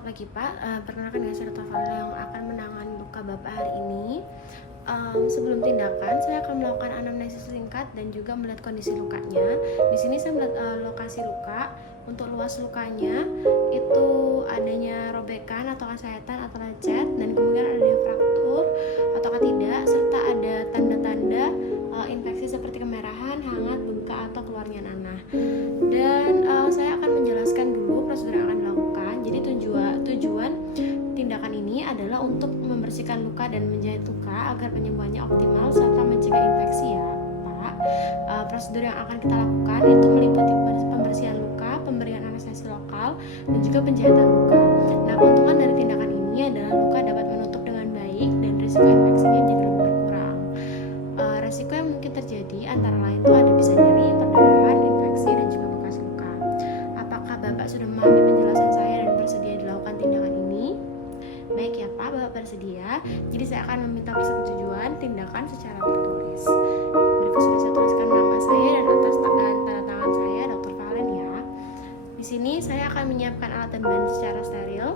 Selamat pagi Pak, perkenalkan saya Dr. Valen yang akan menangani luka Bapak hari ini. Sebelum tindakan, saya akan melakukan anamnesis singkat dan juga melihat kondisi lukanya. Di sini saya melihat lokasi luka. Untuk luas lukanya itu adanya robekan atau sayatan atau lecet, dan kemudian adanya fraktur atau tidak, serta ada tanda-tanda infeksi seperti kemerahan, hangat, bengkak atau keluarnya nanah. Dan saya akan menjelaskan dulu prosedur yang akan dilakukan. Jadi tujuan tindakan ini adalah untuk membersihkan luka dan menjahit luka agar penyembuhannya optimal serta mencegah infeksi ya Pak. Prosedur yang akan kita lakukan itu meliputi pembersihan luka, pemberian anestesi lokal, dan juga penjahitan luka. Nah, keuntungan dari tindakan ini adalah luka dapat menutup dengan baik dan risiko infeksinya jadi lebih berkurang. Risiko yang mungkin terjadi antara lain itu ada bisa nyeri, perdarahan, infeksi, dan juga bekas luka. Apakah Bapak sudah memahami penjelasan saya dan bersedia dilakukan tindakan ini? Baik ya Pak, Bapak bersedia. Jadi saya akan meminta persetujuan tindakan secara tertulis. Berikut sudah saya tuliskan nama saya dan atas tanda tangan saya, Dr. Valen ya. Di sini saya akan menyiapkan alat dan bahan secara steril.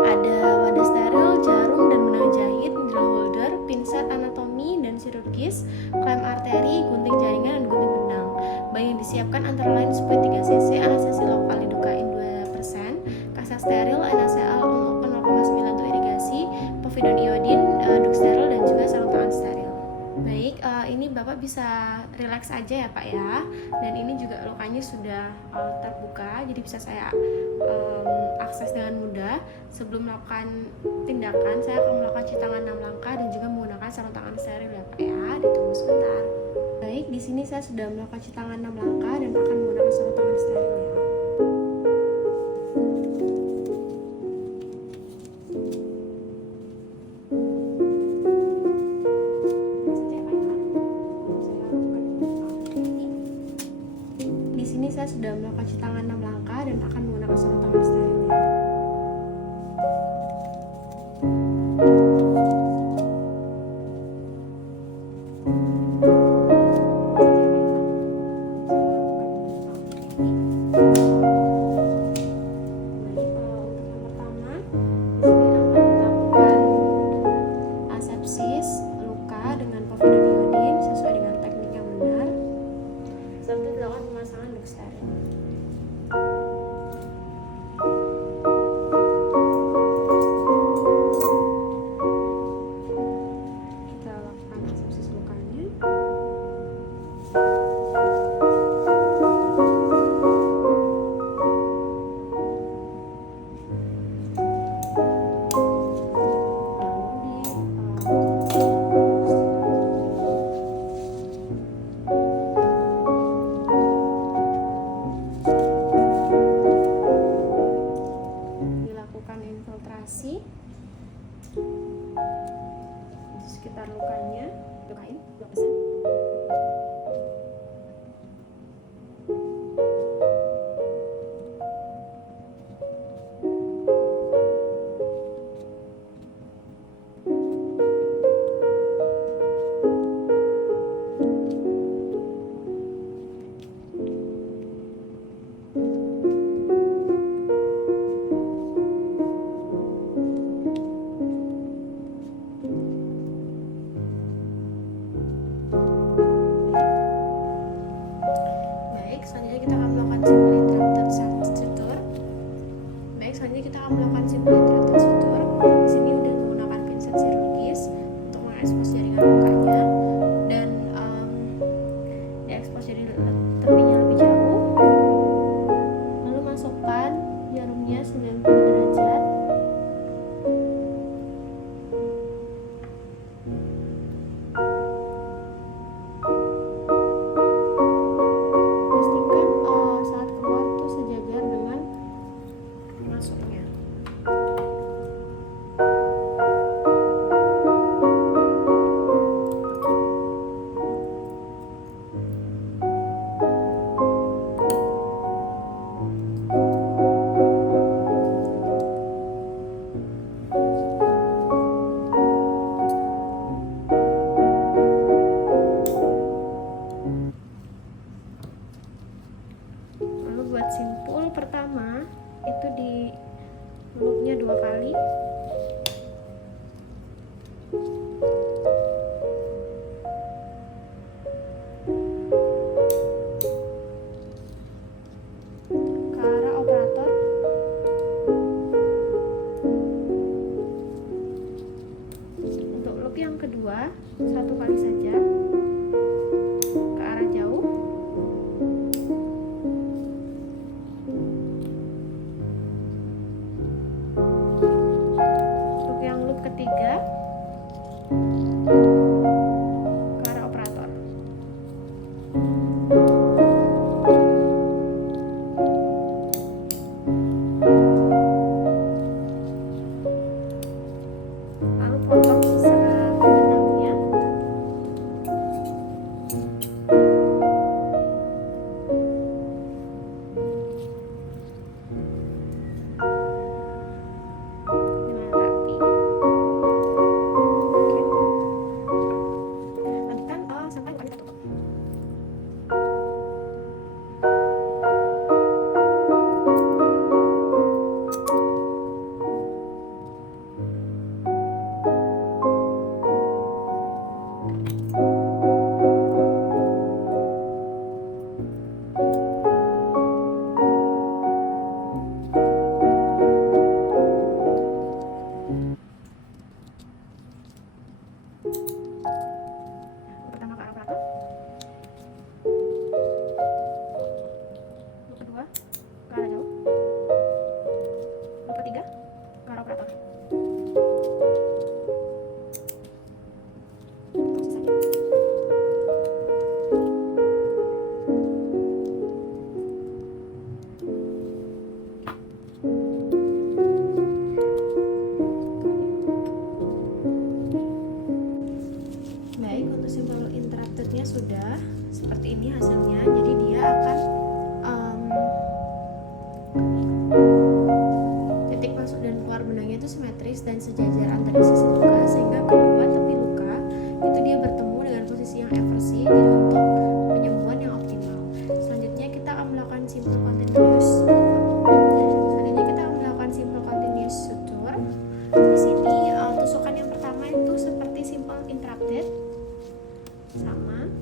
Ada wadah steril, jarum dan benang jahit, needle holder, pinset anatomi dan chirurgis, klem arteri, gunting jaringan dan gunting benang. Bahan yang disiapkan antara lain spuit 3 cc, anestesi lokal lidocain 2%, kaset steril, NaCl 0,9 untuk irigasi, povidone iodin, duk steril dan juga sarung tangan steril. Baik, ini Bapak bisa relax aja ya Pak ya. Dan ini juga lukanya sudah terbuka, jadi bisa saya akses dengan mudah. Sebelum melakukan tindakan, saya akan melakukan cuci tangan 6 langkah dan juga menggunakan sarung tangan steril ya Pak ya. Ditunggu sebentar. Baik, di sini saya sudah melakukan cuci tangan 6 langkah dan akan menggunakan sarung tangan steril ya. Di sini saya sudah melakukan cuci tangan 6 langkah dan akan menggunakan sarung tangan steril ya. Pemasangan duk steril. Kita lakukan asepsis lukanya. Infiltrasi di sekitar lukanya, lukain 2%. Selanjutnya kita akan melakukan simple interrupted suture. Baik, selanjutnya kita akan melakukan simple interrupted suture. Di sini udah menggunakan pinset chirurgis untuk mengekspos jaringan lukanya dan diekspos jadi tepinya lebih jauh. Lalu masukkan jarumnya 90 derajat. Lalu buat simpul pertama itu di 2 kali. Ke arah operator. Untuk loop yang kedua, 1 kali saja ke arah jauh. Untuk yang loop ketiga, ke arah operator. Lalu potong sisa benangnya. Dengan rapi. Oke. Lanjutkan sampai lukanya tertutup. Pertama ke arah operator. Loop kedua ke arah jauh. Loop ketiga ke arah operator. Potong sisanya. Baik, untuk simbol interrupted-nya sudah seperti ini hasilnya. Jadi dia akan titik masuk dan keluar benangnya itu simetris dan sejajar antara sisi luka, sehingga kedua tepi luka itu dia bertemu dengan posisi yang eversi. Jadi untuk penyembuhan yang optimal. Selanjutnya kita akan melakukan simple continuous. Suture. Di sini tusukan yang pertama itu seperti simple interrupted. Sama.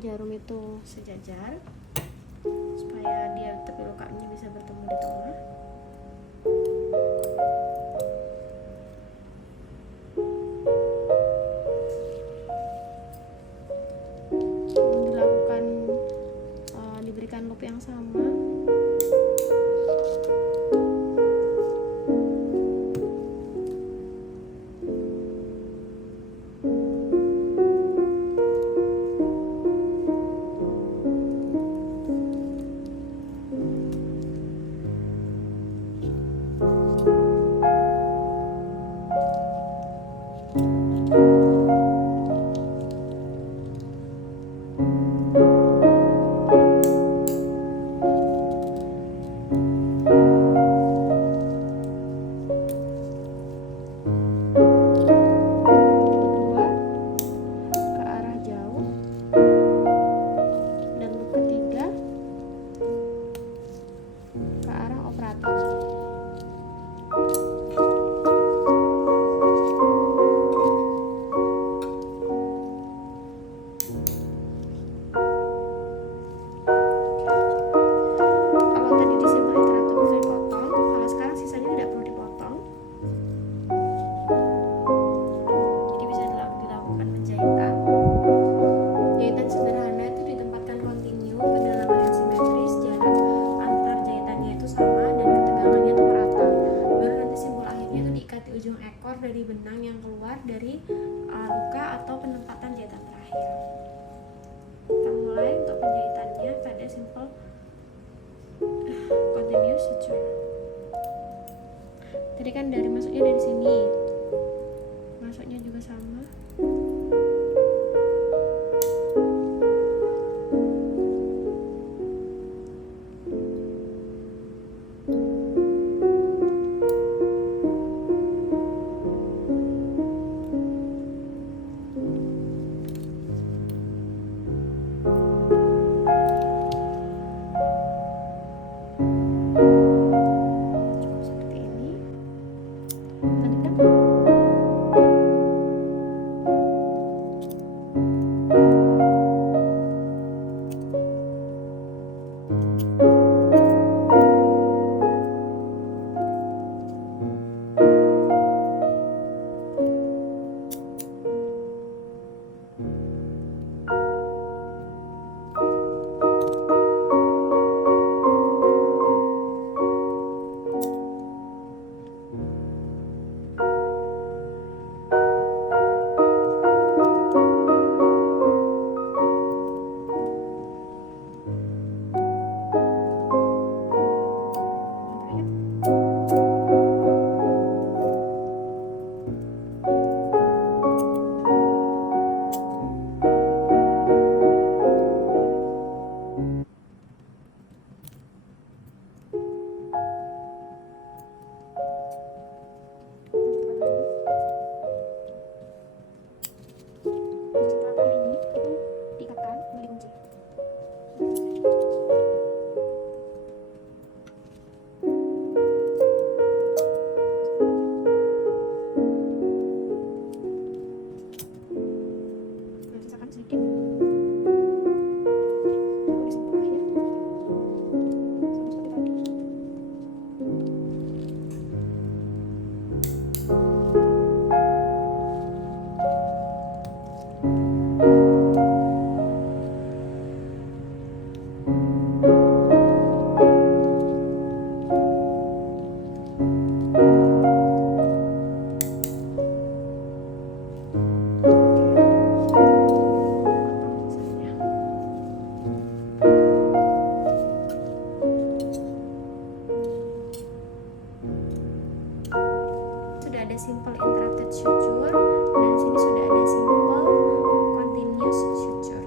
Jarum itu sejajar supaya dia tepi lukanya bisa bertemu di tengah. Dilakukan diberikan loop yang sama. Dari benang yang keluar dari luka atau penempatan jahitan terakhir. Kita mulai untuk penjahitannya pada simple continuous suture. Tadi kan dari masuknya dari sini, masuknya juga sama. Simple interrupted suture dan sini sudah ada simple continuous suture.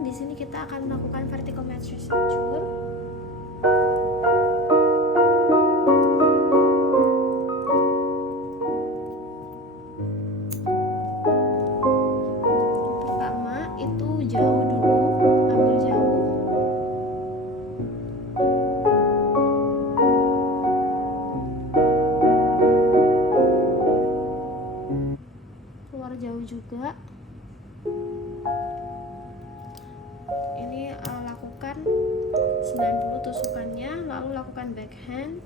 Di sini kita akan melakukan vertical matrix suture. Pertama itu jauh dulu, ambil jauh. Jauh juga. Ini lakukan 90 tusukannya, lalu lakukan backhand.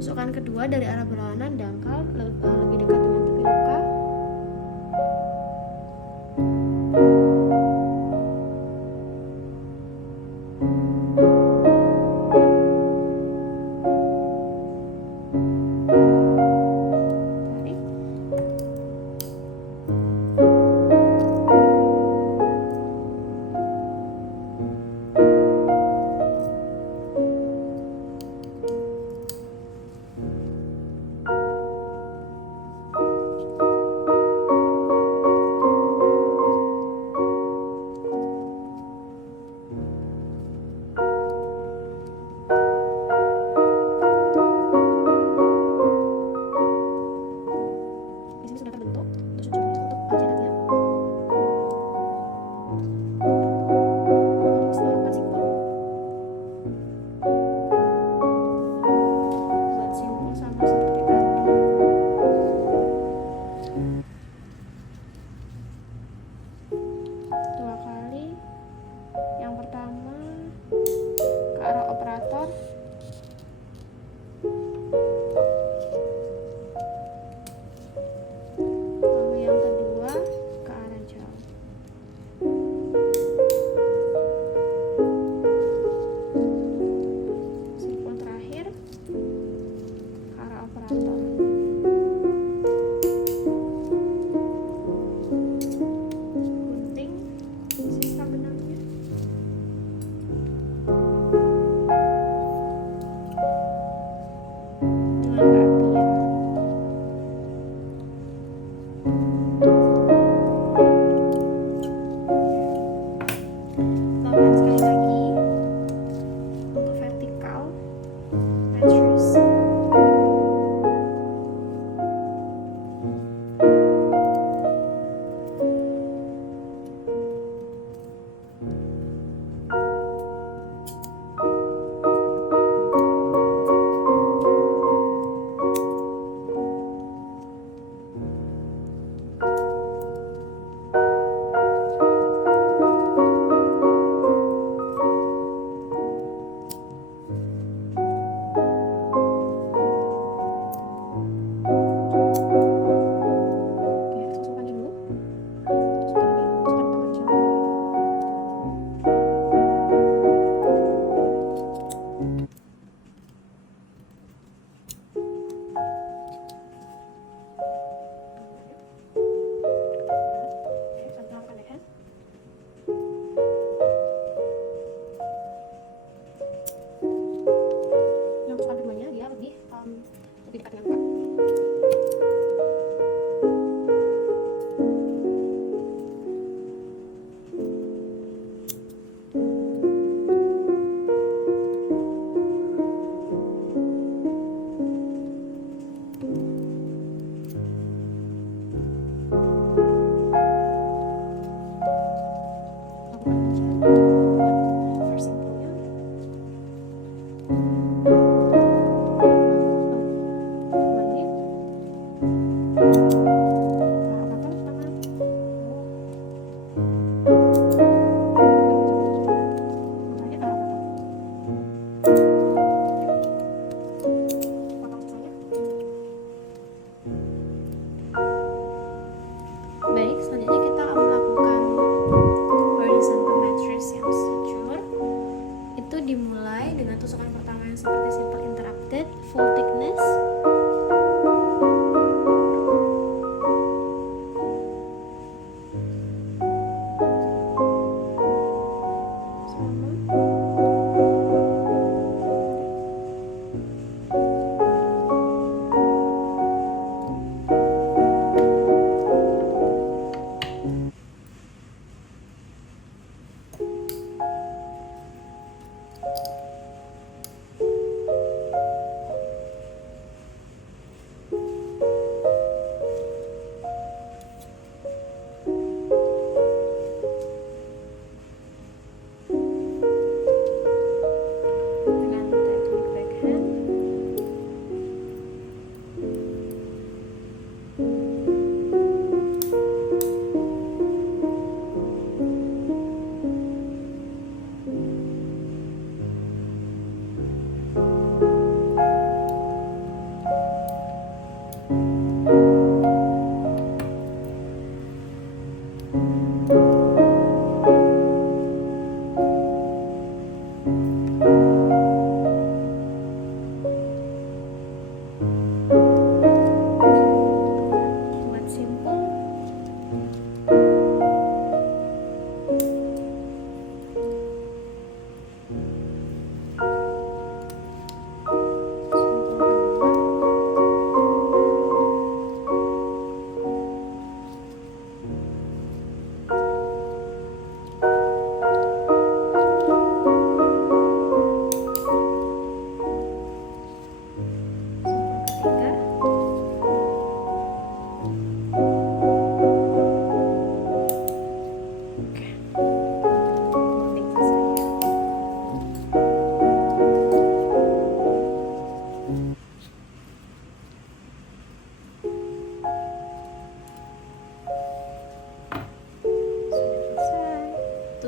Tusukan kedua dari arah berlawanan, dangkal lebih dekat dengan tepi luka. Lakukan sekali lagi untuk vertikal mattress. Lebih dekat dengan muka. Baik, selanjutnya kita akan melakukan horizontal mattress yang secure. Itu dimulai dengan tusukan pertama yang seperti simple interrupted, full thickness.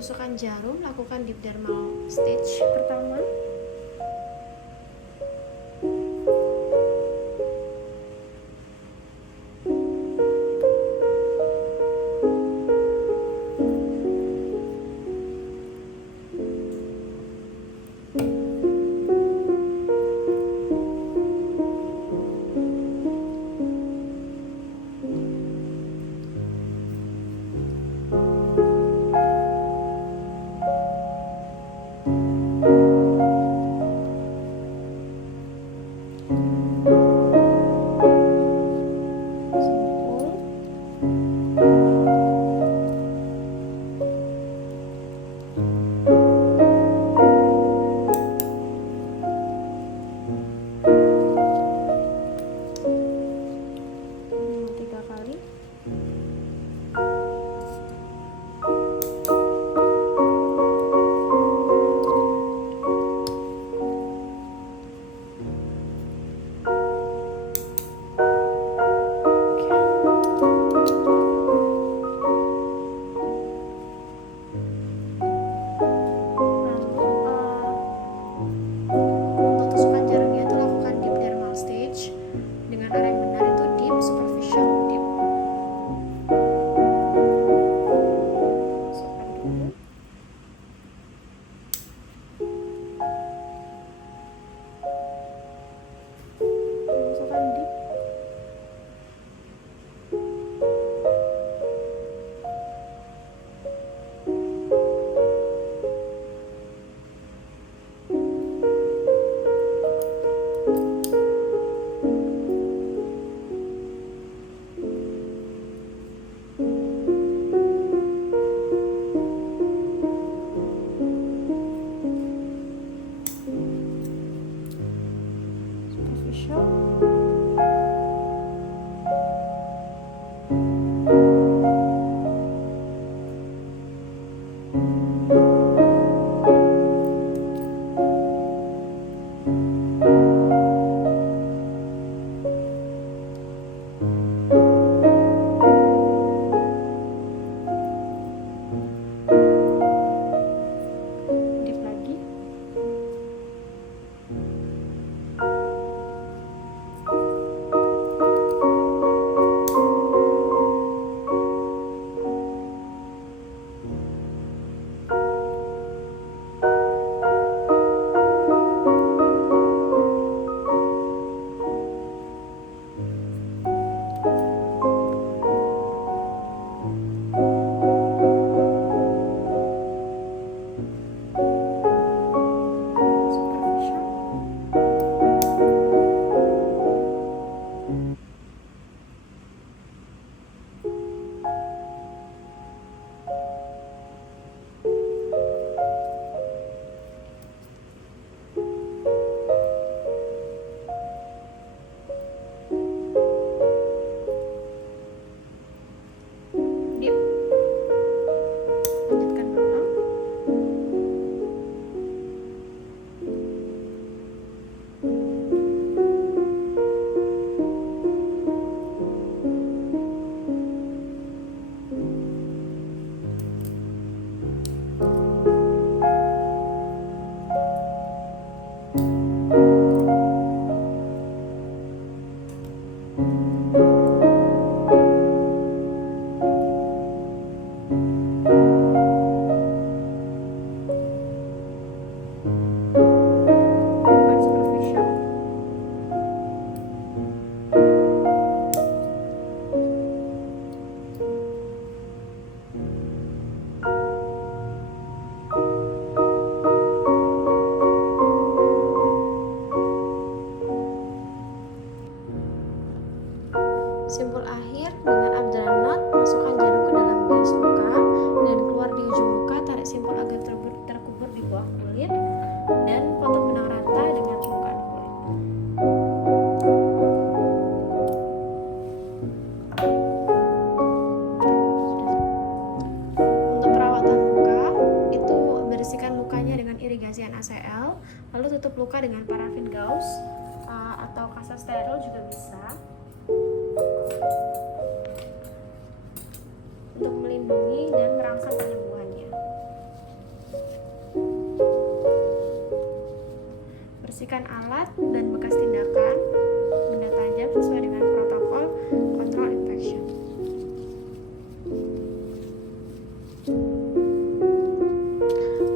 Tusukkan jarum, lakukan deep dermal stitch pertama. tutup luka dengan parafin gauze atau kasa steril juga bisa, untuk melindungi dan merangsang penyembuhannya. Bersihkan alat dan bekas tindakan benda tajam sesuai dengan protokol kontrol infection.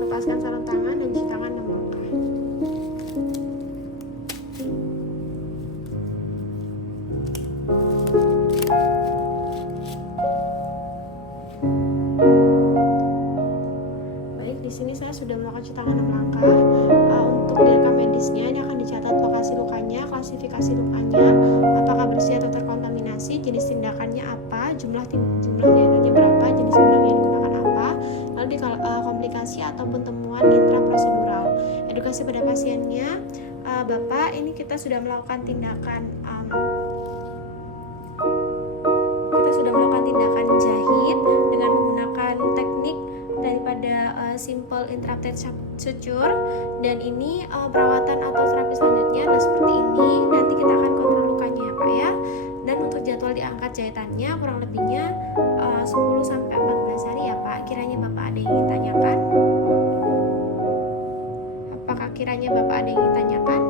Lepaskan sarung tangan dan cuci tangan 6 langkah. Baik, di sini saya sudah melakukan cuci tangan 6 langkah. Untuk direkam medisnya ini akan dicatat lokasi lukanya, klasifikasi lukanya, apakah bersih atau terkontaminasi, jenis tindakannya apa, jumlah jahitannya berapa, jenis benang yang digunakan apa, lalu di komplikasi ataupun temuan intraprosedural. Edukasi pada pasiennya, Bapak, ini kita sudah melakukan tindakan jahit dengan menggunakan teknik daripada simple interrupted suture, dan ini perawatan atau terapi selanjutnya adalah seperti ini. Nanti kita akan kontrol lukanya ya Pak ya. Dan untuk jadwal diangkat jahitannya kurang lebihnya 10-14 hari ya Pak. Kiranya Bapak ada yang ingin tanyakan? Apakah kiranya Bapak ada yang ingin tanyakan?